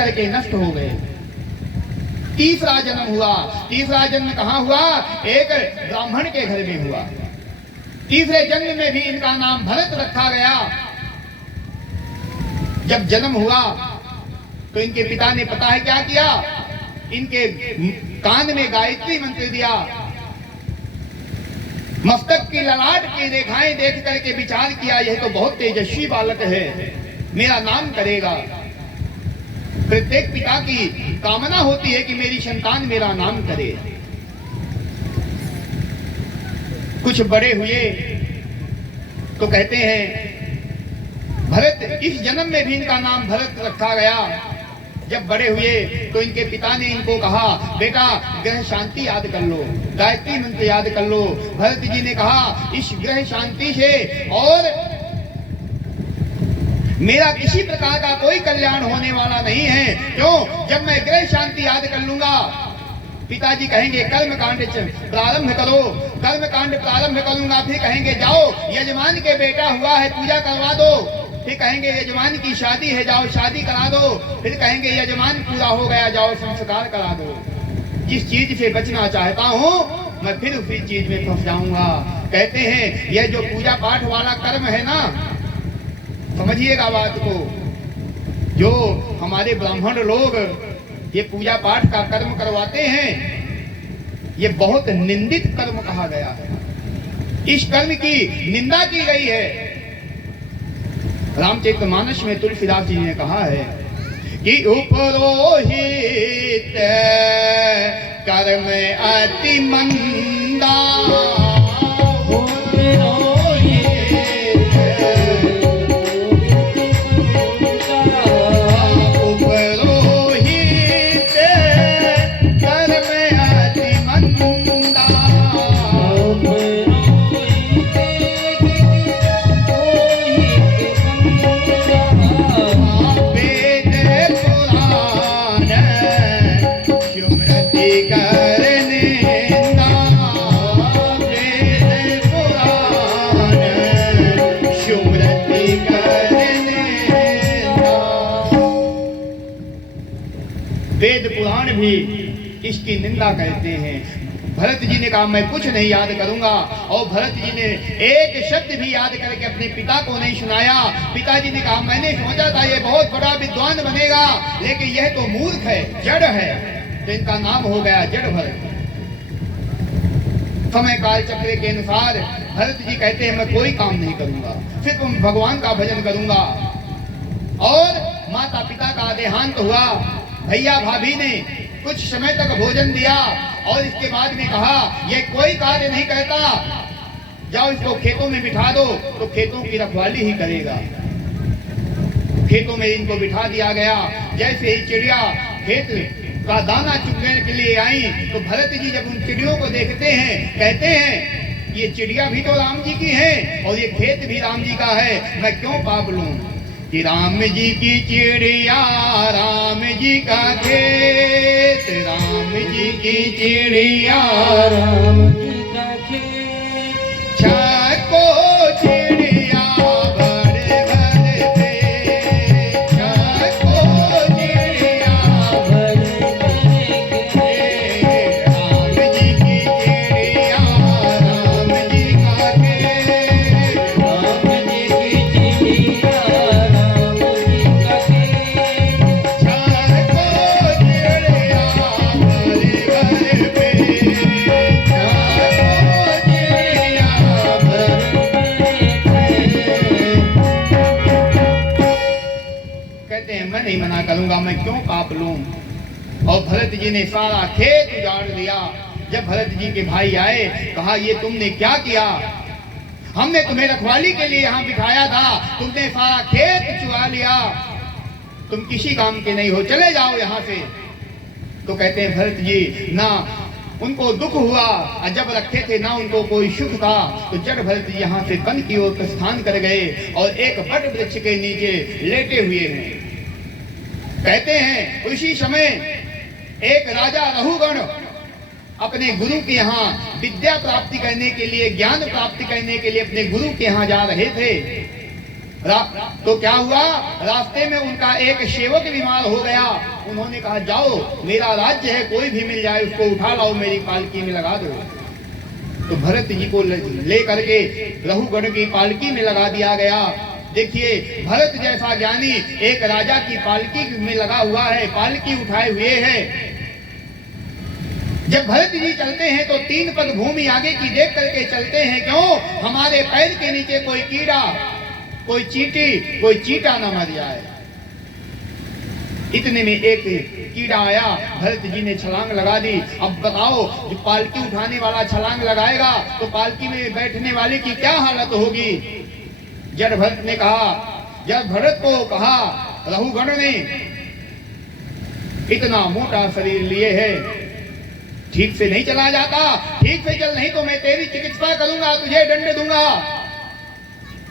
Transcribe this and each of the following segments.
करके नष्ट हो गए। तीसरा जन्म हुआ। तीसरा जन्म कहाँ हुआ? एक ब्राह्मण के घर में हुआ। तीसरे जन्म में भी इनका नाम भरत रखा गया। जब जन्म हुआ तो इनके पिता ने पता है क्या किया? इनके कान में गायत्री मंत्र दिया। मस्तक की ललाट की रेखाएं देख करके विचार किया, यह तो बहुत तेजस्वी बालक है, मेरा नाम करेगा। प्रत्येक पिता की कामना होती है कि मेरी संतान मेरा नाम करे। कुछ बड़े हुए तो कहते हैं भरत, इस जन्म में भी इनका नाम भरत रखा गया। जब बड़े हुए तो इनके पिता ने इनको कहा, बेटा ग्रह शांति याद कर लो, गायत्री मंत्र याद कर लो। भरत जी ने कहा, इस ग्रह शांति से और मेरा किसी प्रकार का कोई कल्याण होने वाला नहीं है। क्यों? जब मैं ग्रह शांति याद कर लूंगा, पिताजी कहेंगे कर्म कांड प्रारंभ करो, कर्म कांड प्रारंभ करूंगा। फिर कहेंगे जाओ यजमान के बेटा हुआ है, पूजा करवा दो। फिर कहेंगे यजमान की शादी है, जाओ शादी करा दो। फिर कहेंगे यजमान पूरा हो गया, जाओ संस्कार करा दो। जिस चीज से बचना चाहता हूँ मैं फिर उसी चीज में फंस जाऊंगा। कहते हैं यह जो पूजा पाठ वाला कर्म है ना, समझिएगा बात को, जो हमारे ब्राह्मण लोग ये पूजा पाठ का कर्म करवाते हैं, ये बहुत निंदित कर्म कहा गया है। इस कर्म की निंदा की गई है। रामचरितमानस में तुलसीदास जी ने कहा है कि उपरोहित कर्म अति मंदा, वेद पुराण भी इसकी निंदा कहते हैं। भरत जी ने कहा मैं कुछ नहीं याद करूंगा, और भरत जी ने एक शब्द भी याद करके अपने पिता को नहीं सुनाया। पिताजी ने कहा मैंने सोचा था ये बहुत बड़ा विद्वान बनेगा, लेकिन यह तो मूर्ख है, जड़ है, तो इनका नाम हो गया जड़ भरत। समय काल चक्र के अनुसार भरत जी कहते हैं मैं कोई काम नहीं करूंगा, सिर्फ भगवान का भजन करूंगा। और माता पिता का देहांत हुआ। भैया भाभी ने कुछ समय तक भोजन दिया और इसके बाद में कहा ये कोई कार्य नहीं करता, जाओ इसको खेतों में बिठा दो, तो खेतों की रखवाली ही करेगा। खेतों में इनको बिठा दिया गया। जैसे ही चिड़िया खेत का दाना चुगने के लिए आई, तो भरत जी जब उन चिड़ियों को देखते हैं, कहते हैं ये चिड़िया भी तो राम जी की है और ये खेत भी राम जी का है, मैं क्यों पाप लूं? कि राम जी की चिड़िया राम जी का खेत, राम जी की चिड़िया राम जी का खेत, छको चिड़िया बड़े भरते, छको चिड़िया बड़े भरते, राम जी की चिड़िया राम जी का खेत, राम जी की चिड़िया नहीं मना करूंगा, मैं क्यों पाप लूं? और भरत जी ने सारा खेत उजाड़ दिया। जब भरत जी के भाई आए, कहा ये तुमने क्या किया? हमने तुम्हें रखवाली के लिए यहाँ बिठाया था, तुमने सारा खेत चुरा लिया, तुम किसी काम के नहीं हो, चले जाओ यहाँ से। तो कहते हैं भरत जी ना उनको दुख हुआ, और जब रखे थे ना उनको कोई सुख था, तो जड़ भरत जी यहाँ से वन की ओर प्रस्थान कर गए और एक वट वृक्ष के नीचे लेटे हुए हैं। कहते हैं उसी समय एक राजा रहुगण अपने गुरु के यहाँ विद्या प्राप्ति करने के लिए, ज्ञान प्राप्ति करने के लिए अपने गुरु के यहाँ जा रहे थे। तो क्या हुआ, रास्ते में उनका एक सेवक बीमार हो गया। उन्होंने कहा जाओ मेरा राज्य है, कोई भी मिल जाए उसको उठा लाओ, मेरी पालकी में लगा दो। तो भरत जी को ले करके रहुगण की पालकी में लगा दिया गया। देखिए भरत जैसा ज्ञानी एक राजा की पालकी में लगा हुआ है, पालकी उठाए हुए है। जब भरत जी चलते हैं तो 3 पग भूमि आगे की देख करके चलते हैं, क्यों, हमारे पैर के नीचे कोई कीड़ा, कोई चींटी, कोई चींटा न मर जाए। इतने में एक कीड़ा आया, भरत जी ने छलांग लगा दी। अब बताओ जो पालकी उठाने वाला छलांग लगाएगा तो पालकी में बैठने वाले की क्या हालत होगी। जब भरत ने कहा, जब भरत को कहा रहुगण ने, इतना मोटा शरीर लिए है, ठीक से नहीं चला जाता, ठीक से चल, नहीं तो मैं तेरी चिकित्सा करूंगा, तुझे दंड दूंगा।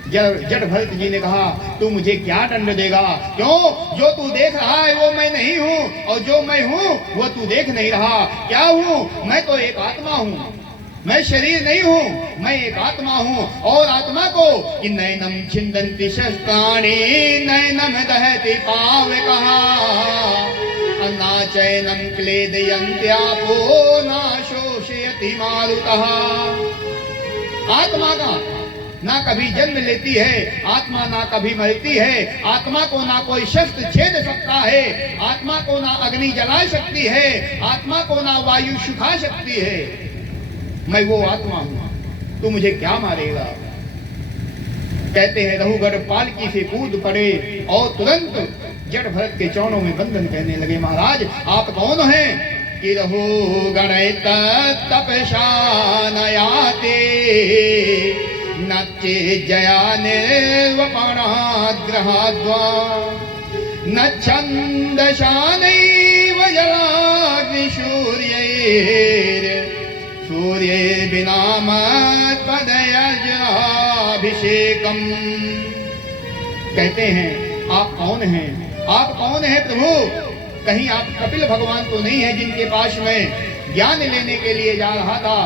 जड़ भरत जी ने कहा तू मुझे क्या दंड देगा, क्यों, जो तू देख रहा है वो मैं नहीं हूँ, और जो मैं हूँ वो तू देख नहीं रहा। क्या हूँ, मैं तो एक आत्मा हूँ, मैं शरीर नहीं हूँ, मैं एक आत्मा हूँ। और आत्मा को कि नैनम छिन्दन्ति शस्त्राणि नैनम दहति पावकः अन्नाचैनं क्लेदयन्त्यापो न शोषयति मारुतः। आत्मा का ना कभी जन्म लेती है, आत्मा ना कभी मरती है, आत्मा को ना कोई शस्त्र छेद सकता है, आत्मा को ना अग्नि जला सकती है, आत्मा को ना वायु सुखा सकती है। मैं वो आत्मा हूं, तू मुझे क्या मारेगा। कहते हैं रहुगण पालकी से कूद पड़े और तुरंत जड़ भरत के चरणों में बंधन कहने लगे, महाराज आप कौन हैं। कि रहुगण तपसा नयाते नच्चे जया निर्वपणाद्रहाद्वा न छन्दशानैव जलाग्निसूर्यैर् सूर्यैर्विना मत्पदयज्ञाभिषेकम्। कहते हैं आप कौन हैं, आप कौन हैं प्रभु। कहीं आप कपिल भगवान तो नहीं है जिनके पास मैं ज्ञान लेने के लिए जा रहा था।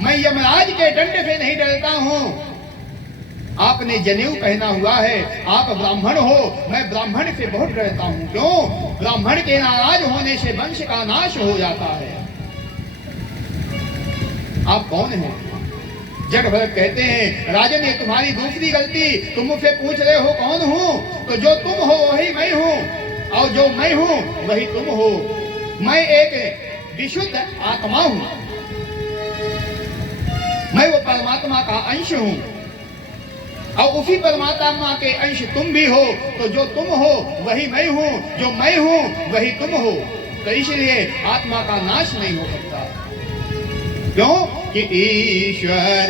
मैं यमराज के दंड से नहीं डरता हूँ। आपने जनेऊ पहना हुआ है, आप ब्राह्मण हो, मैं ब्राह्मण से बहुत डरता हूँ। क्यों, ब्राह्मण के नाराज होने से वंश का नाश हो जाता है। आप कौन हैं। जड़ भरत कहते हैं राजन ये तुम्हारी दूसरी गलती, तुम मुझसे पूछ रहे हो कौन हूँ, तो जो तुम हो वही मैं हूँ, और जो मैं हूँ वही तुम हो। मैं एक विशुद्ध आत्मा हूँ, मैं वो परमात्मा का अंश हूँ, और उसी परमात्मा के अंश तुम भी हो। तो जो तुम हो वही मैं हूँ, जो मैं हूँ वही तुम हो। तो इसलिए आत्मा का नाश नहीं हो सकता। क्यों कि ईश्वर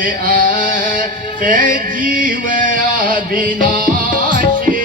जीव अविनाशी,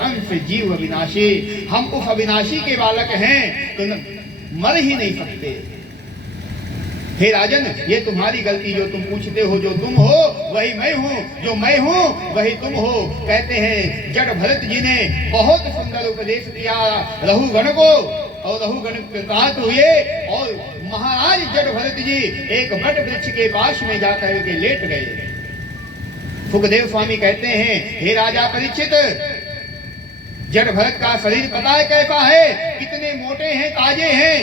अंश जीव अविनाशी। हम उस अविनाशी के बालक हैं तो मर ही नहीं सकते। हे राजन ये तुम्हारी गलती, जो तुम पूछते हो जो तुम हो वही मैं हूँ, जो मैं हूँ वही तुम हो। कहते हैं जड़ भरत जी ने बहुत सुंदर उपदेश दिया रहुगण को, और रहुगण कृतार्थ हुए, और महाराज जड़ भरत जी एक बट वृक्ष के पास में जाकर के लेट गए। सुखदेव स्वामी कहते हैं हे राजा परीक्षित, जड़ भरत का शरीर पता है कैसा है, कितने मोटे हैं, ताजे हैं,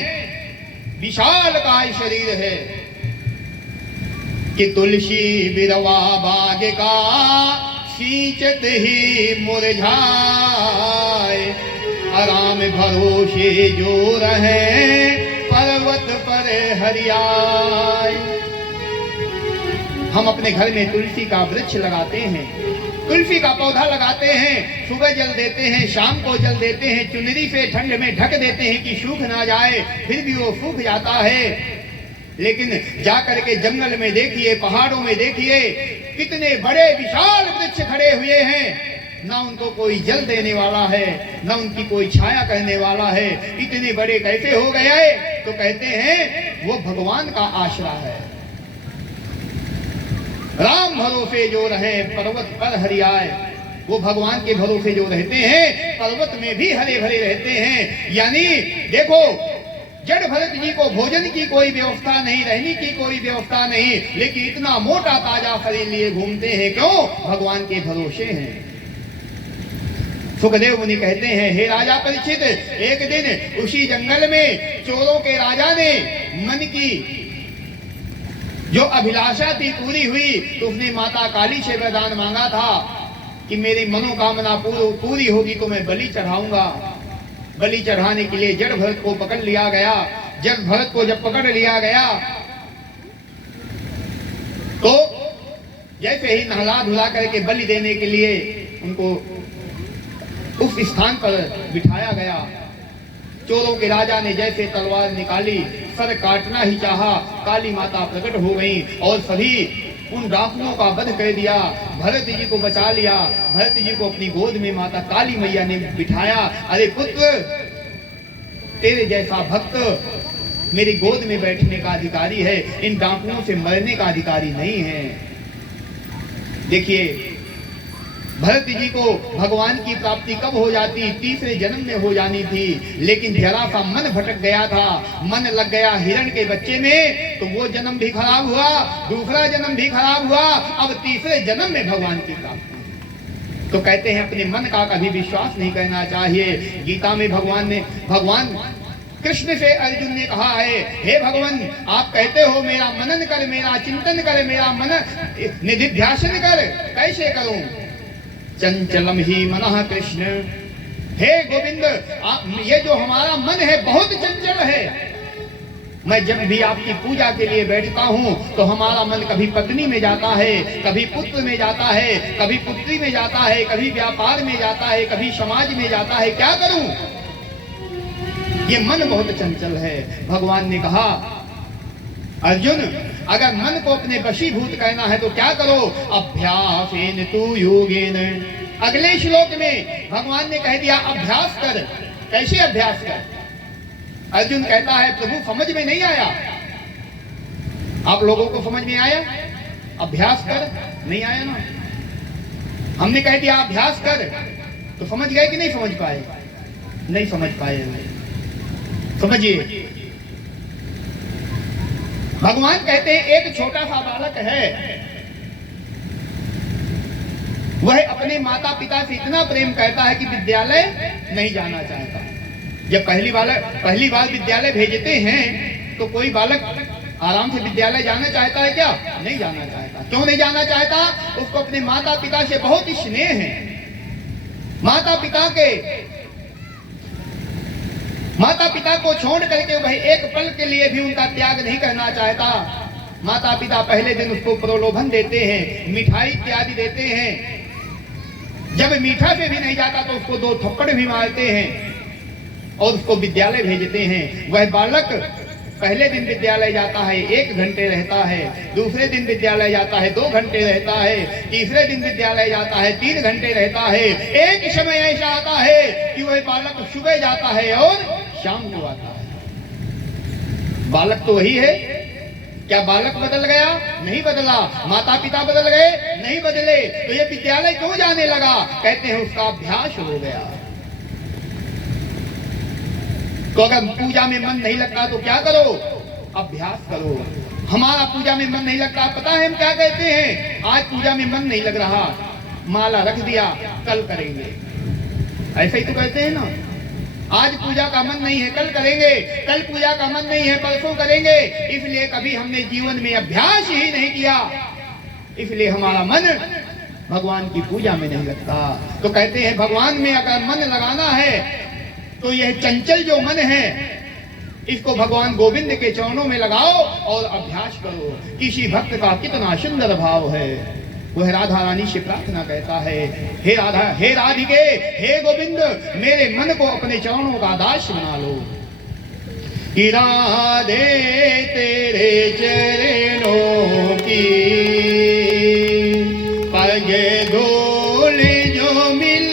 विशाल काय शरीर है कि तुलसी बिरवा बाग का सींचत ही मुरझाए, आराम भरोसे जो रहे पर्वत पर हरियाए। हम अपने घर में तुलसी का वृक्ष लगाते हैं, तुलसी का पौधा लगाते हैं, सुबह जल देते हैं, शाम को जल देते हैं, चुनरी से ठंड में ढक देते हैं कि सूख ना जाए, फिर भी वो सूख जाता है। लेकिन जाकर के जंगल में देखिए, पहाड़ों में देखिए, कितने बड़े विशाल वृक्ष खड़े हुए हैं। ना उनको कोई जल देने वाला है, ना उनकी कोई छाया करने वाला है, इतने बड़े कैसे हो गए? तो कहते हैं वो भगवान का आश्रा है। राम भरोसे जो रहे पर्वत पर हरियाए, वो भगवान के भरोसे जो रहते हैं पर्वत में भी हरे भरे रहते हैं। यानी देखो, जड़ भरत जी को भोजन की कोई व्यवस्था नहीं, रहने की कोई व्यवस्था नहीं, लेकिन इतना मोटा ताजा शरीर लिए घूमते हैं। क्यों? भगवान के भरोसे हैं। सुखदेव मुनि कहते हैं, हे राजा परीक्षित, एक दिन उसी जंगल में चोरों के राजा ने मन की जो अभिलाषा थी पूरी हुई, तो उसने माता काली से वरदान मांगा था कि मेरी मनोकामना पूरी होगी तो मैं बलि चढ़ाऊंगा। बलि चढ़ाने के लिए जड़ भरत को पकड़ लिया गया। जड़ भरत को जब पकड़ लिया गया तो जैसे ही नहला धुला करके बलि देने के लिए उनको उस स्थान पर बिठाया गया, चोरों के राजा ने जैसे तलवार निकाली, सर काटना ही चाहा, काली माता प्रकट हो गई और सभी उन डाकुओं का वध कर दिया। भरत जी को बचा लिया। भरत जी को अपनी गोद में माता काली मैया ने बिठाया। अरे पुत्र, तेरे जैसा भक्त मेरी गोद में बैठने का अधिकारी है, इन डाकुओं से मरने का अधिकारी नहीं है। देखिए, भरत जी को भगवान की प्राप्ति कब हो जाती? तीसरे जन्म में हो जानी थी, लेकिन जरा सा मन भटक गया था, मन लग गया हिरण के बच्चे में, तो वो जन्म भी खराब हुआ, दूसरा जन्म भी खराब हुआ, अब तीसरे जन्म में भगवान की प्राप्ति। तो कहते हैं अपने मन का कभी विश्वास नहीं करना चाहिए। गीता में भगवान कृष्ण से अर्जुन ने कहा है, हे भगवान, आप कहते हो मेरा मनन कर, मेरा चिंतन कर, मेरा मन निधिध्यासन कर, कैसे करूं? चंचलम ही मनः कृष्ण, हे गोविंद, ये जो हमारा मन है बहुत चंचल है। मैं जब भी आपकी पूजा के लिए बैठता हूँ तो हमारा मन कभी पत्नी में जाता है, कभी पुत्र में जाता है, कभी पुत्री में जाता है, कभी व्यापार में जाता है, कभी समाज में जाता है। क्या करूं? ये मन बहुत चंचल है। भगवान ने कहा, अर्जुन, अगर मन को अपने वशीभूत करना है तो क्या करो? अभ्यासेन तु योगेन। अगले श्लोक में भगवान ने कह दिया अभ्यास कर। कैसे अभ्यास कर? अर्जुन कहता है, प्रभु समझ में नहीं आया। आप लोगों को समझ में आया? अभ्यास कर, नहीं आया ना। हमने कह दिया अभ्यास कर, तो समझ गए कि नहीं समझ पाए? नहीं समझ पाए। समझिए, भगवान कहते हैं एक छोटा सा बालक है, वह अपने माता पिता से इतना प्रेम करता है कि विद्यालय नहीं जाना चाहता। जब पहली बार विद्यालय भेजते हैं तो कोई बालक आराम से विद्यालय जाना चाहता है क्या? नहीं जाना चाहता। क्यों नहीं जाना चाहता? उसको अपने माता पिता से बहुत ही स्नेह है। माता पिता को छोड़ करके वह एक पल के लिए भी उनका त्याग नहीं करना चाहता। माता पिता पहले दिन उसको प्रलोभन देते हैं, मिठाई इत्यादि देते हैं। जब मीठा से भी नहीं जाता तो उसको 2 थप्पड़ भी मारते हैं और उसको विद्यालय भेजते हैं। वह बालक पहले दिन विद्यालय जाता है 1 घंटे रहता है, दूसरे दिन विद्यालय जाता है 2 घंटे रहता है, तीसरे दिन विद्यालय जाता है 3 घंटे रहता है। एक समय ऐसा आता है कि वह बालक सुबह जाता है और शाम को आता है। बालक तो वही है। क्या बालक बदल गया? नहीं बदला। माता पिता बदल गए? नहीं बदले। तो ये विद्यालय क्यों जाने लगा? कहते हैं उसका अभ्यास हो गया। तो अगर पूजा में मन नहीं लगता तो क्या करो? अभ्यास करो। हमारा पूजा में मन नहीं लगता, पता है हम क्या कहते हैं? आज पूजा में मन नहीं लग रहा, माला रख दिया, कल करेंगे। ऐसे ही तो कहते हैं ना। आज पूजा का मन नहीं है, कल करेंगे। कल पूजा का मन नहीं है, परसों करेंगे। इसलिए कभी हमने जीवन में अभ्यास ही नहीं किया, इसलिए हमारा मन भगवान की पूजा में नहीं लगता। तो कहते हैं भगवान में अगर मन लगाना है तो यह चंचल जो मन है इसको भगवान गोविंद के चरणों में लगाओ और अभ्यास करो। किसी भक्त का कितना सुंदर भाव है। वह राधा रानी से प्रार्थना करता है, हे राधा, हे राधिके, हे गोविंद, मेरे मन को अपने चरणों का दास बना लो। कि राधे तेरे चरणों की पग धूल जो मिल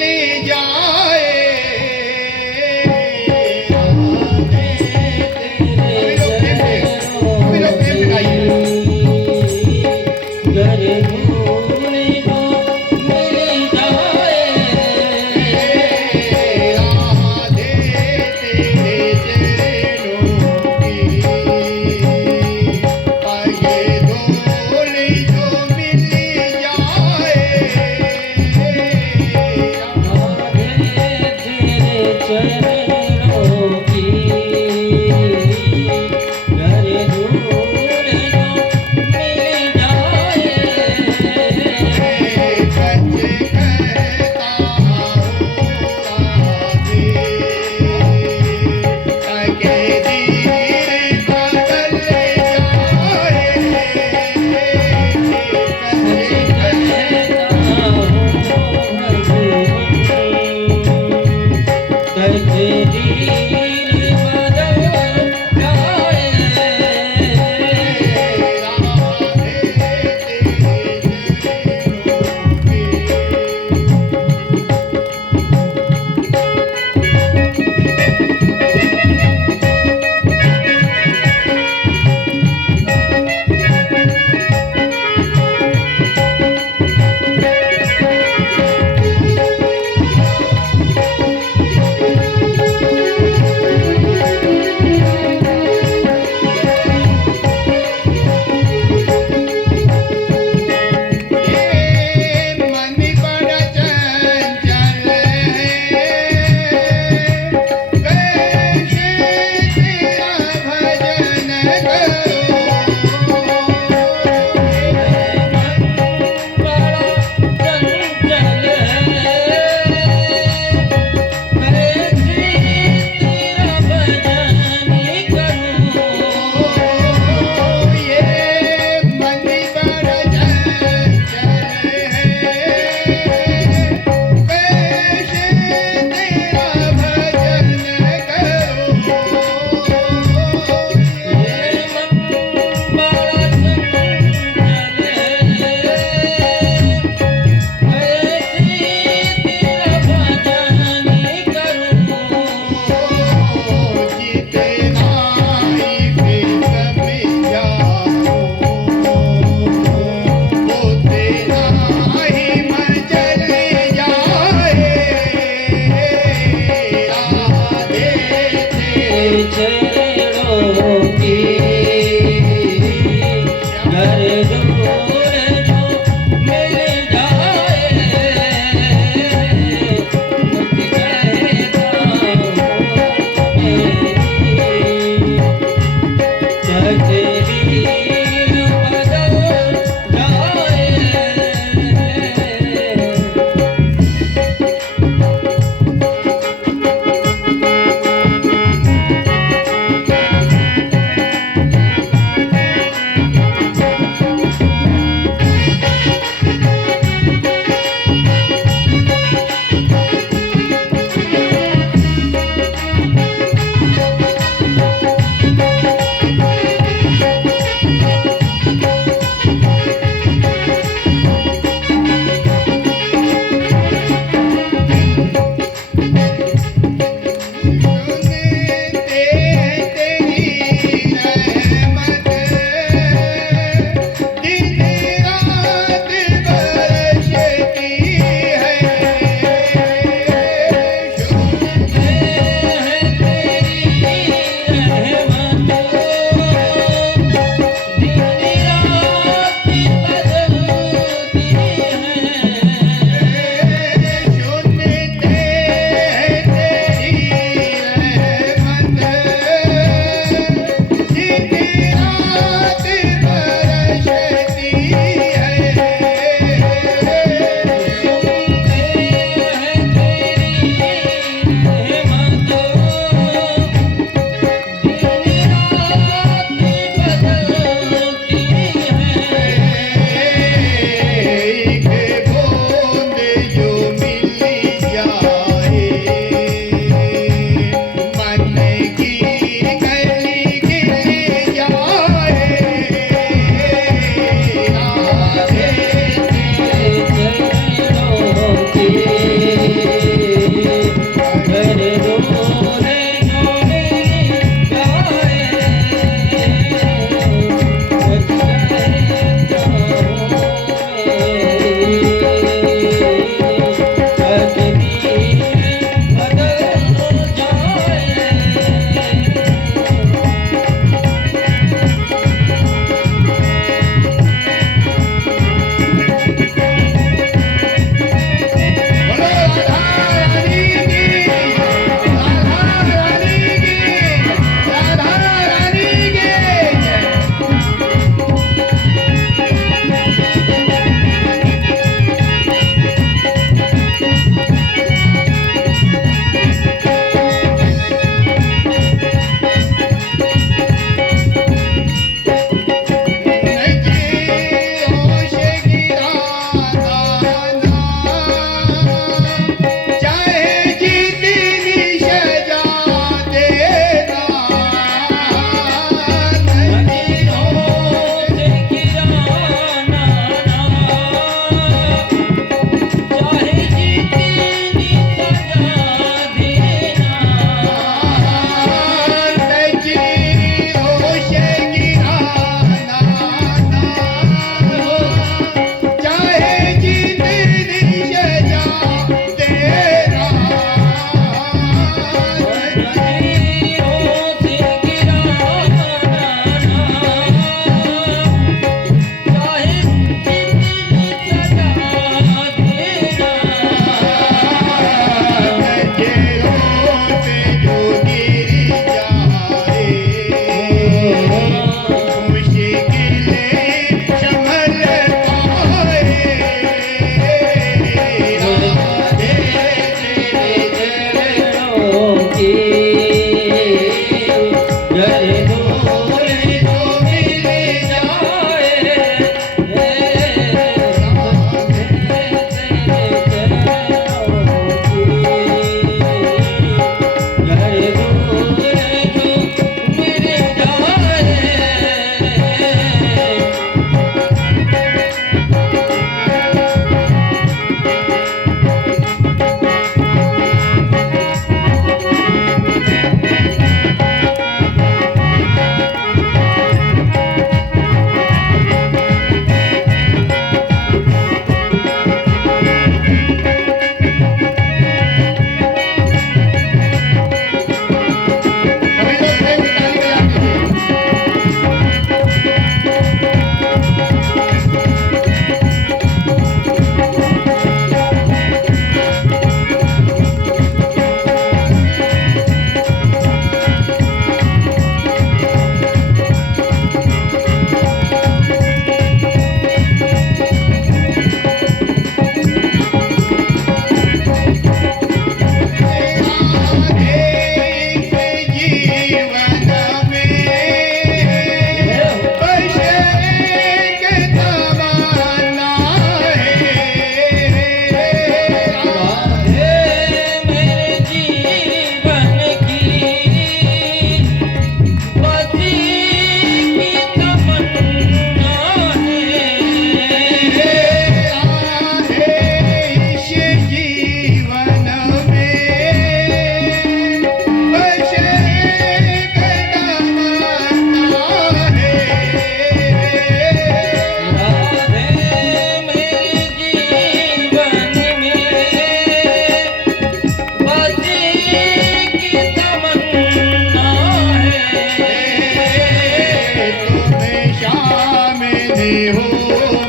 हो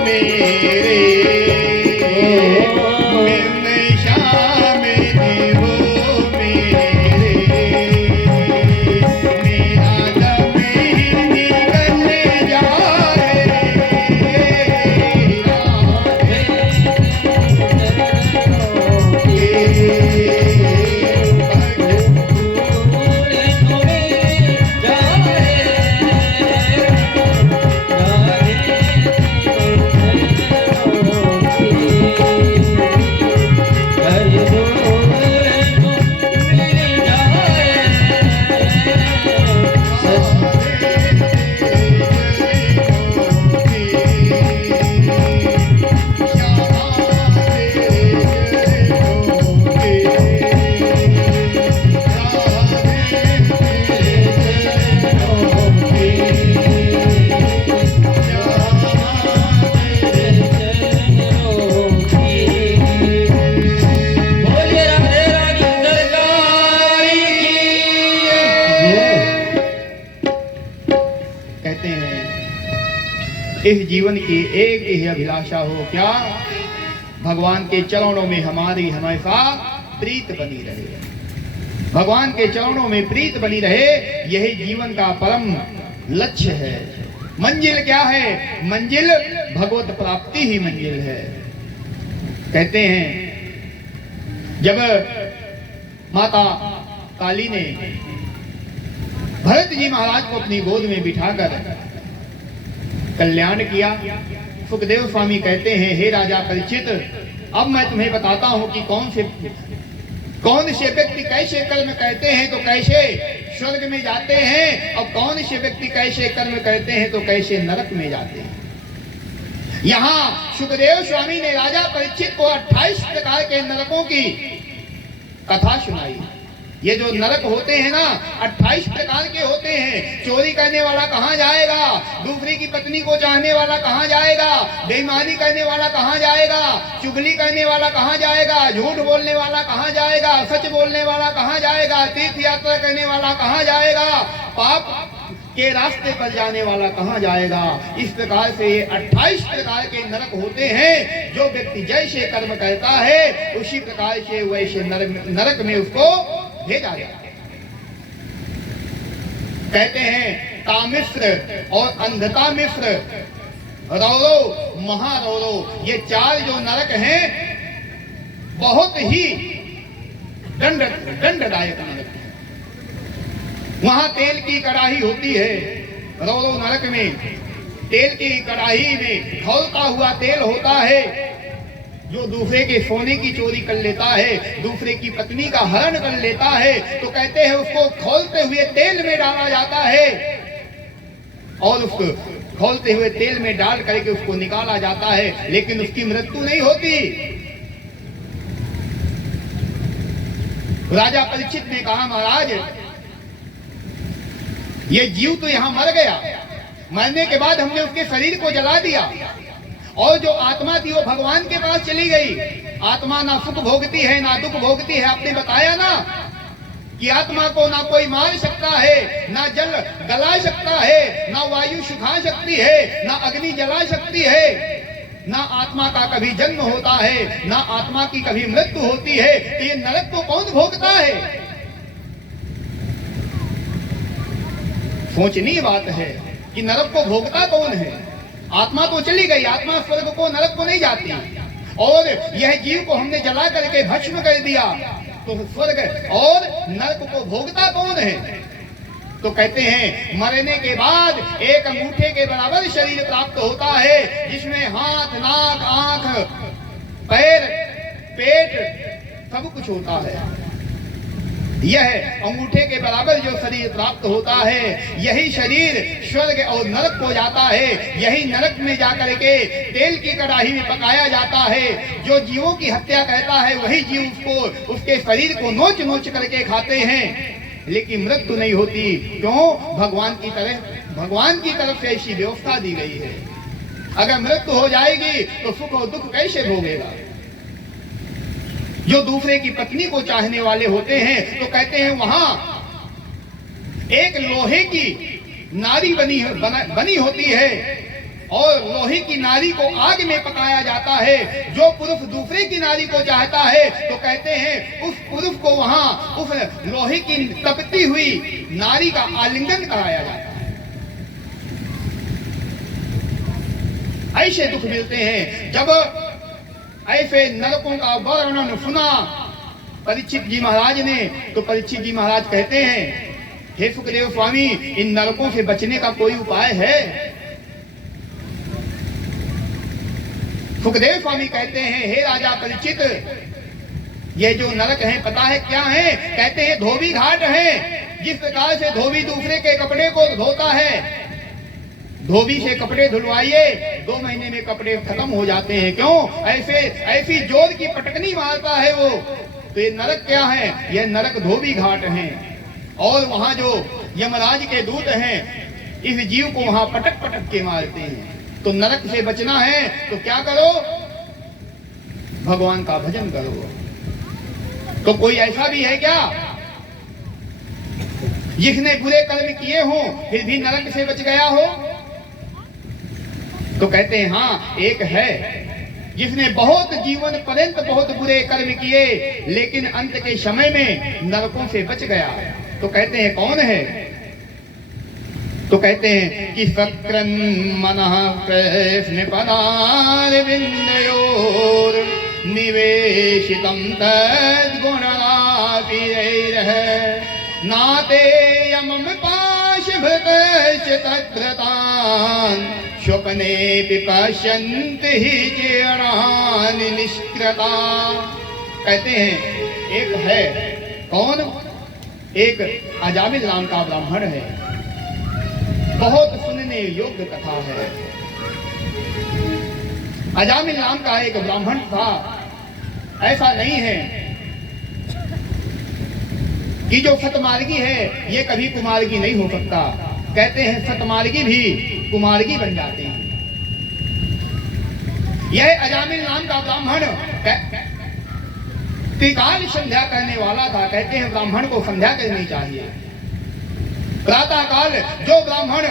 मेरे इस जीवन की एक ही अभिलाषा हो क्या? भगवान के चरणों में हमारी हमेशा प्रीत बनी रहे। भगवान के चरणों में प्रीत बनी रहे, यही जीवन का परम लक्ष्य है। मंजिल क्या है? मंजिल भगवत प्राप्ति ही मंजिल है। कहते हैं जब माता काली ने भरत जी महाराज को अपनी गोद में बिठाकर कल्याण किया, सुखदेव स्वामी कहते हैं, हे राजा परीक्षित, अब मैं तुम्हें बताता हूं कि कौन से व्यक्ति कैसे कर्म कहते हैं तो कैसे स्वर्ग में जाते हैं, और कौन से व्यक्ति कैसे कर्म करते हैं तो कैसे नरक में जाते हैं। यहाँ सुखदेव स्वामी ने राजा परीक्षित को 28 प्रकार के नरकों की कथा सुनाई। ये जो नरक होते हैं ना, 28 प्रकार के होते हैं। चोरी करने वाला कहाँ जाएगा? दूसरी की पत्नी को चाहने वाला कहाँ जाएगा? बेईमानी करने वाला कहाँ जाएगा? चुगली करने वाला कहाँ जाएगा? झूठ बोलने वाला कहाँ जाएगा? सच बोलने वाला कहाँ जाएगा? तीर्थ यात्रा करने वाला कहाँ जाएगा? पाप के रास्ते पर जाने वाला कहाँ जाएगा? इस प्रकार से ये 28 प्रकार के नरक होते हैं। जो व्यक्ति जैसे कर्म करता है उसी प्रकार से वैसे नरक में उसको भेजा जाता है। कहते हैं कामिश्र और अंधता मिश्र, रौरो, महारौरो, ये 4 जो नरक हैं बहुत ही दंडदायक नरक है। वहां तेल की कड़ाही होती है। रौरो नरक में तेल की कड़ाही में खौलता हुआ तेल होता है। जो दूसरे के सोने की चोरी कर लेता है, दूसरे की पत्नी का हरण कर लेता है, तो कहते हैं उसको खौलते हुए तेल में डाला जाता है और उसको खौलते हुए तेल में डाल करके उसको निकाला जाता है, लेकिन उसकी मृत्यु नहीं होती। राजा परीक्षित ने कहा, महाराज ये जीव तो यहां मर गया, मरने के बाद हमने उसके शरीर को जला दिया और जो आत्मा थी वो भगवान के पास चली गई। आत्मा ना सुख भोगती है ना दुख भोगती है। आपने बताया ना कि आत्मा को ना कोई मार सकता है, ना जल गला सकता है, ना वायु सुखा सकती है, ना अग्नि जला सकती है, ना आत्मा का कभी जन्म होता है, ना आत्मा की कभी मृत्यु होती है। तो ये नरक को कौन भोगता है? सोचनीय बात है कि नरक को भोगता कौन है। आत्मा तो चली गई, आत्मा स्वर्ग को नरक को नहीं जाती, और यह जीव को हमने जला करके भस्म कर दिया, तो स्वर्ग और नरक को भोगता कौन है? तो कहते हैं मरने के बाद एक अंगूठे के बराबर शरीर प्राप्त होता है, जिसमें हाथ, नाक, आंख, पैर, पेट सब कुछ होता है। यह अंगूठे के बराबर जो शरीर प्राप्त होता है, यही शरीर स्वर्ग और नरक को जाता है। यही नरक में जाकर के तेल की कड़ाही में पकाया जाता है। जो जीवों की हत्या करता है वही जीव उसको, उसके शरीर को नोच नोच करके खाते हैं, लेकिन मृत्यु नहीं होती। क्यों? भगवान की तरफ से ऐसी व्यवस्था दी गई है। अगर मृत्यु हो जाएगी तो सुख और दुख कैसे भोगेगा? जो दूसरे की पत्नी को चाहने वाले होते हैं तो कहते हैं वहां एक लोहे की नारी बनी होती है, और लोहे की नारी को आग में पकाया जाता है। जो पुरुष दूसरे की नारी को चाहता है तो कहते हैं उस पुरुष को वहां उस लोहे की तपती हुई नारी का आलिंगन कराया जाता है। ऐसे दुख मिलते हैं। जब ऐसे नरकों का वर्णन सुना परीक्षित जी महाराज ने, तो परीक्षित जी महाराज कहते हैं, हे सुखदेव स्वामी, इन नरकों से बचने का कोई उपाय है? सुखदेव स्वामी कहते हैं, हे राजा परीक्षित, ये जो नरक हैं पता है क्या है? कहते हैं धोबी घाट है। जिस प्रकार से धोबी दूसरे के कपड़े को धोता है, धोबी से कपड़े धुलवाइए, 2 महीने में कपड़े खत्म हो जाते हैं। क्यों? ऐसी जोर की पटकनी मारता है वो। तो ये नरक क्या है? ये नरक धोबी घाट है। और वहां जो यमराज के दूत हैं, इस जीव को वहां पटक पटक के मारते हैं। तो नरक से बचना है तो क्या करो? भगवान का भजन करो। तो कोई ऐसा भी है क्या जिसने बुरे कर्म किए हो फिर भी नरक से बच गया हो? तो कहते हैं हाँ, एक है जिसने बहुत जीवन पर्यंत बहुत बुरे कर्म किए लेकिन अंत के समय में नरकों से बच गया। तो कहते हैं कौन है? तो कहते हैं कि सक्रन मनः कृष्ण पदारविंदयोर निवेशितम तद्गुणरातिरैरः नाते यमम पाशभृतश्च तद्भृतान् स्वप्ने पश्यन्ति हि जीर्णानि निष्कृता। कहते हैं एक है, कौन? एक अजामिल नाम का ब्राह्मण है। बहुत सुनने योग्य कथा है। अजामिल नाम का एक ब्राह्मण था। ऐसा नहीं है कि जो सतमार्गी है ये कभी कुमार्गी नहीं हो सकता। कहते हैं सतमार्गी भी कुमार्गी बन जाते हैं। यह अजामिल नाम का ब्राह्मण त्रिकाल संध्या करने वाला था। कहते हैं ब्राह्मण को संध्या करनी चाहिए। प्रातः काल जो ब्राह्मण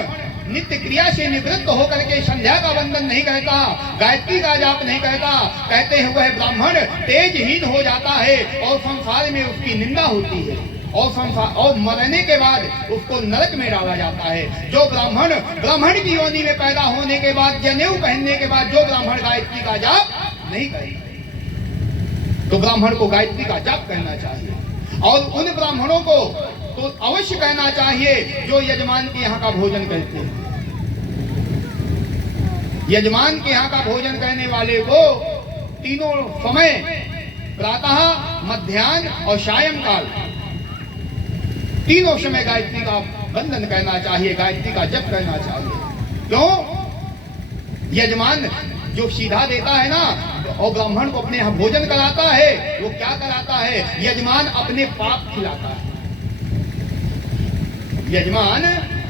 नित्य क्रिया से निवृत्त होकर के संध्या का वंदन नहीं करता, गायत्री का जाप नहीं करता, कहते हैं वह ब्राह्मण तेजहीन हो जाता है और संसार में उसकी निंदा होती है और मरने के बाद उसको नरक में डाला जाता है। जो ब्राह्मण की योनि में पैदा होने के बाद, जनेऊ पहनने के बाद जो ब्राह्मण गायत्री का जाप नहीं करे, तो ब्राह्मण को गायत्री का जाप करना चाहिए। और उन ब्राह्मणों को तो अवश्य कहना चाहिए जो यजमान के यहाँ का भोजन करते हैं। यजमान के यहाँ का भोजन करने वाले को तीनों समय, प्रातः, मध्याह्न और सायंकाल, तीनों समय गायत्री का वंदन करना चाहिए, गायत्री का जप करना चाहिए। क्यों? यजमान जो सीधा देता है ना और ब्राह्मण को अपने यहाँ भोजन कराता है, वो क्या कराता है? यजमान अपने पाप खिलाता है। यजमान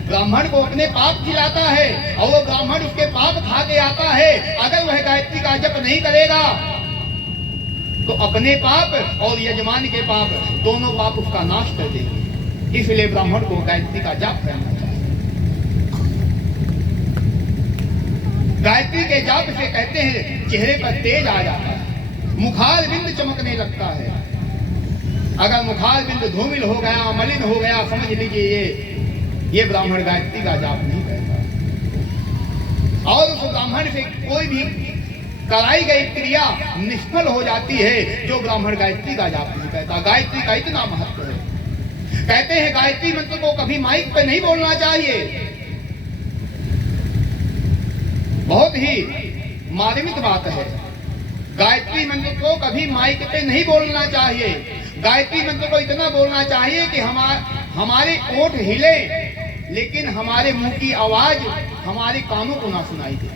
ब्राह्मण को अपने पाप खिलाता है और वो ब्राह्मण उसके पाप खा के आता है। अगर वह गायत्री का जप नहीं करेगा तो अपने पाप और यजमान के पाप, दोनों पाप उसका नाश कर देंगे। इसलिए ब्राह्मण को गायत्री का जाप करना चाहिए। गायत्री के जाप से कहते हैं चेहरे पर तेज आ जाता है, मुखार बिंद चमकने लगता है। अगर मुखार बिंद धूमिल हो गया, मलिन हो गया, समझ लीजिए ये ब्राह्मण गायत्री का जाप नहीं करता। और उस ब्राह्मण से कोई भी कराई गई क्रिया निष्फल हो जाती है जो ब्राह्मण गायत्री का जाप नहीं करता। गायत्री का इतना महत्व है। कहते हैं गायत्री मंत्र को कभी माइक पे नहीं बोलना चाहिए। बहुत ही मार्मिक बात है। गायत्री मंत्र को कभी माइक पे नहीं बोलना चाहिए। गायत्री मंत्र को इतना बोलना चाहिए कि हमारे ओठ हिले लेकिन हमारे मुंह की आवाज हमारे कानों को ना सुनाई दे।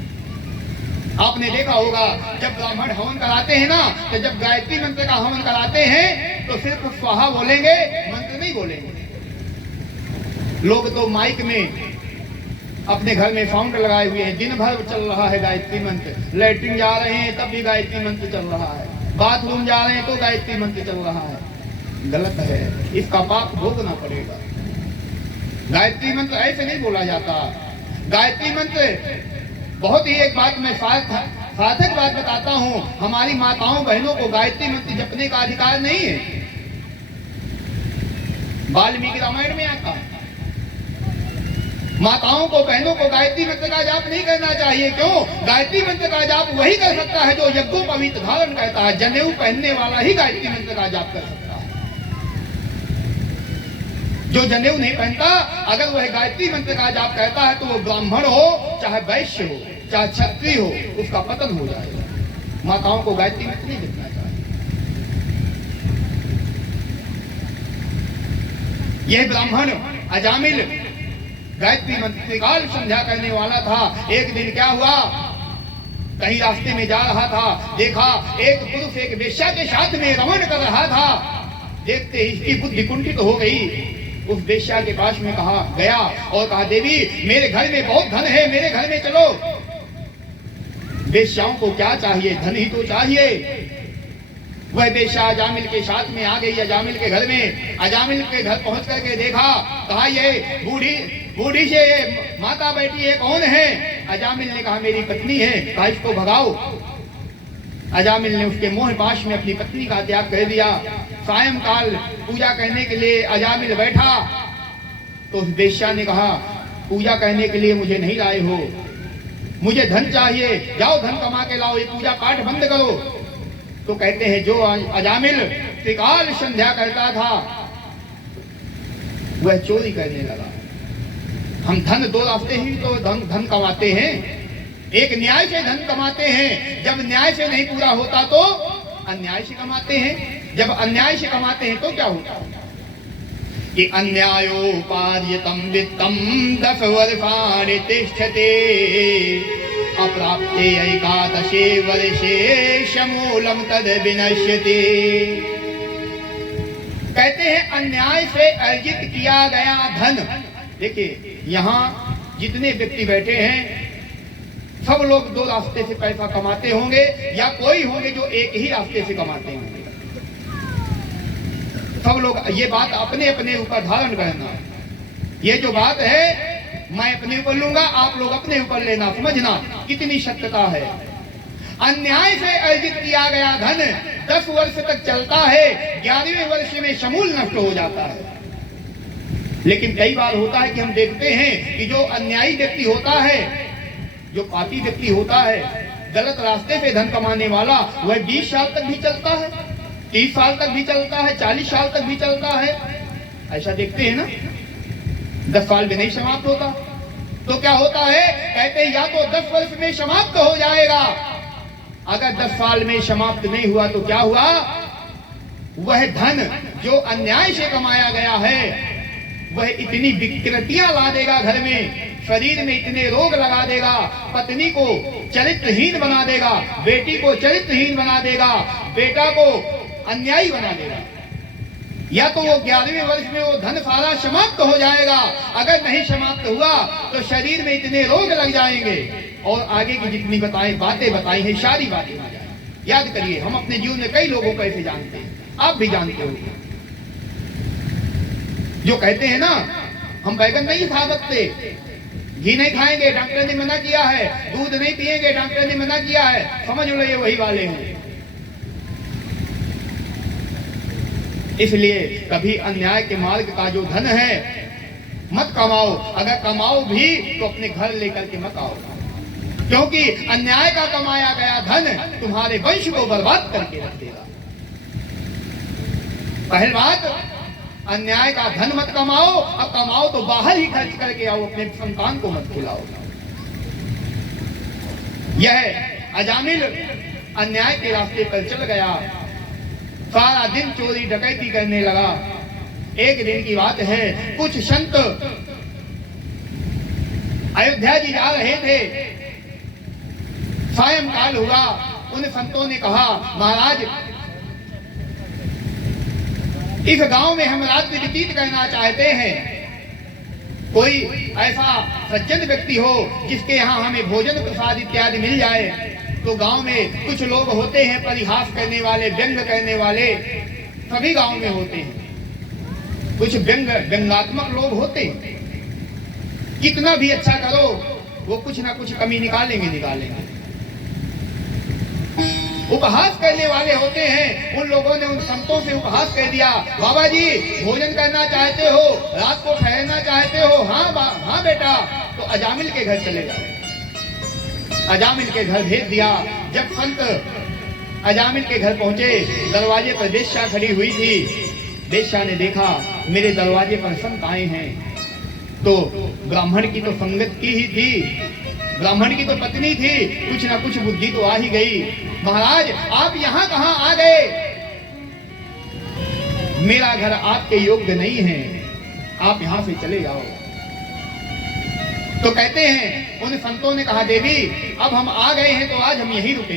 आपने देखा होगा जब ब्राह्मण हवन कराते हैं ना, तो जब गायत्री मंत्र का हवन कराते हैं तो सिर्फ स्वाहा बोलेंगे, मंत्र नहीं बोलेंगे। लोग तो माइक में अपने घर में साउंड लगाए हुए हैं, दिन भर चल रहा है गायत्री मंत्र। लैट्रिन जा रहे हैं तब भी गायत्री मंत्र चल रहा है, बाथरूम जा रहे हैं तो गायत्री मंत्र चल रहा है। गलत है, इसका पाप भोगना पड़ेगा। गायत्री मंत्र ऐसे नहीं बोला जाता। गायत्री मंत्र बहुत ही एक बात मैं सार्थक बात बताता हूं, हमारी माताओं बहनों को गायत्री मंत्र जपने का अधिकार नहीं है। वाल्मीकि रामायण में आता है माताओं को बहनों को गायत्री मंत्र का जाप नहीं करना चाहिए। क्यों? गायत्री मंत्र का जाप वही कर सकता है जो यज्ञोपवीत धारण करता है। जनेऊ पहनने वाला ही गायत्री मंत्र का जाप कर सकता है। जो जनेऊ नहीं पहनता, अगर वह गायत्री मंत्र का जाप करता है तो वो ब्राह्मण हो, चाहे वैश्य हो, चाहे क्षत्रिय हो, उसका पतन हो जाएगा। माताओं को गायत्री मंत्र नहीं जपना चाहिए। यह ब्राह्मण अजामिल गायत्री मंत्र त्रिकाल संध्या करने वाला था। एक दिन क्या हुआ, कहीं रास्ते में जा रहा था, देखा एक पुरुष एक वेश्या के साथ में रमण कर रहा था। देखते ही इसकी बुद्धि कुंठित हो गई। उस वेश्या के पास में गया और कहा, देवी मेरे घर में बहुत धन है, मेरे घर में चलो। वेश्याओं को क्या चाहिए? धन ही तो चाहिए। वह वेश्या अजामिल के साथ में आ गई अजामिल के घर में। अजामिल के घर पहुंच करके देखा, कहा ये बूढ़ी से माता बैठी है, कौन है? अजामिल ने कहा मेरी पत्नी है। कहा इसको भगाओ। अजामिल ने उसके मोह पाश में अपनी पत्नी का त्याग कर दिया। सायंकाल पूजा करने के लिए अजामिल बैठा तो उस वेश्या ने कहा, पूजा करने के लिए मुझे नहीं लाए हो, मुझे धन चाहिए, जाओ धन कमा के लाओ, ये पूजा पाठ बंद करो। तो कहते हैं जो अजामिल त्रिकाल संध्या करता था वह चोरी करने लगा। हम धन दो रास्ते ही तो धन कमाते हैं। एक न्याय से धन कमाते हैं, जब न्याय से नहीं पूरा होता तो अन्याय से कमाते हैं। जब अन्याय से कमाते हैं तो क्या होता है कि अन्यायोपार्जितं वित्तं 10 वर्षाणि तिष्ठते अप्राप्ते एकादशे वर्षे समूलं तद् विनश्यति। कहते हैं अन्याय से अर्जित किया गया धन। देखिए यहाँ जितने व्यक्ति बैठे हैं सब लोग दो रास्ते से पैसा कमाते होंगे, या कोई होंगे जो एक ही रास्ते से कमाते होंगे। सब लोग ये बात अपने अपने ऊपर धारण करना। ये जो बात है मैं अपने ऊपर लूंगा, आप लोग अपने ऊपर लेना। समझना कितनी सत्यता है। अन्याय से अर्जित किया गया धन 10 वर्ष तक चलता है, 11वें वर्ष में समूल नष्ट हो जाता है। लेकिन कई बार होता है कि हम देखते हैं कि जो अन्यायी व्यक्ति होता है, जो पापी व्यक्ति होता है, गलत रास्ते पे धन कमाने वाला, वह 20 साल तक भी चलता है, 30 साल तक भी चलता है, 40 साल तक भी चलता है। ऐसा देखते हैं ना। 10 साल में नहीं समाप्त होता तो क्या होता है? कहते हैं या तो 10 वर्ष में समाप्त हो जाएगा। अगर 10 साल में समाप्त नहीं हुआ तो क्या हुआ? वह धन जो अन्याय से कमाया गया है वह इतनी विकृतियां ला देगा घर में, शरीर में इतने रोग लगा देगा, पत्नी को चरित्रहीन बना देगा, बेटी को चरित्रहीन बना देगा, बेटा को अन्यायी बना देगा। या तो वो 11वें वर्ष में वो धन सारा समाप्त हो जाएगा। अगर नहीं समाप्त हुआ तो शरीर में इतने रोग लग जाएंगे और आगे की जितनी बातें बताई हैं सारी बातें हो जाएंगी। याद करिए, हम अपने जीवन में कई लोगों को ऐसे जानते हैं, आप भी जानते हो, जो कहते हैं ना हम बैगन नहीं खा सकते, घी नहीं खाएंगे, डॉक्टर ने मना किया है, दूध नहीं पिएंगे, डॉक्टर ने मना किया है। समझ लो ये वही वाले हैं। इसलिए कभी अन्याय के मार्ग का जो धन है मत कमाओ। अगर कमाओ भी तो अपने घर लेकर के मत आओ, क्योंकि अन्याय का कमाया गया धन तुम्हारे वंश को बर्बाद करके रख देगा। पहली बात, अन्याय का धन मत कमाओ। अब कमाओ तो बाहर ही खर्च करके आओ, अपने संतान को मत खिलाओ। यह अजामिल अन्याय के रास्ते पर चल गया, सारा दिन चोरी डकैती करने लगा। एक दिन की बात है, कुछ संत अयोध्या जी जा रहे थे। सायंकाल हुआ, उन संतों ने कहा महाराज इस गांव में हम रात्रि व्यतीत करना चाहते हैं। कोई ऐसा सज्जन व्यक्ति हो जिसके यहाँ हमें भोजन प्रसाद इत्यादि मिल जाए। तो गांव में कुछ लोग होते हैं परिहास करने वाले, व्यंग करने वाले, सभी गांव में होते हैं। कुछ व्यंगात्मक लोग होते हैं, कितना भी अच्छा करो वो कुछ ना कुछ कमी निकालेंगे। उपहास करने वाले होते हैं, उन लोगों ने उन संतों से उपहास कर दिया, बाबा जी भोजन करना चाहते हो, रात को ठहरना चाहते हो, हाँ बेटा, तो अजामिल के घर चले जाओ। अजामिल के घर भेज दिया। जब संत अजामिल के घर पहुंचे, दरवाजे पर वेश्या खड़ी हुई थी। वेश्या ने देखा मेरे दरवाजे पर संत आए हैं, तो ब्राह्मण की तो संगत की ही थी, ब्राह्मण की तो पत्नी थी, कुछ ना कुछ बुद्धि तो आ ही गई। महाराज आप यहाँ कहाँ आ गए? मेरा घर आपके योग्य नहीं है, आप यहाँ से चले जाओ। तो कहते हैं उन संतों ने कहा, देवी अब हम आ गए हैं तो आज हम यहीं रुकेंगे।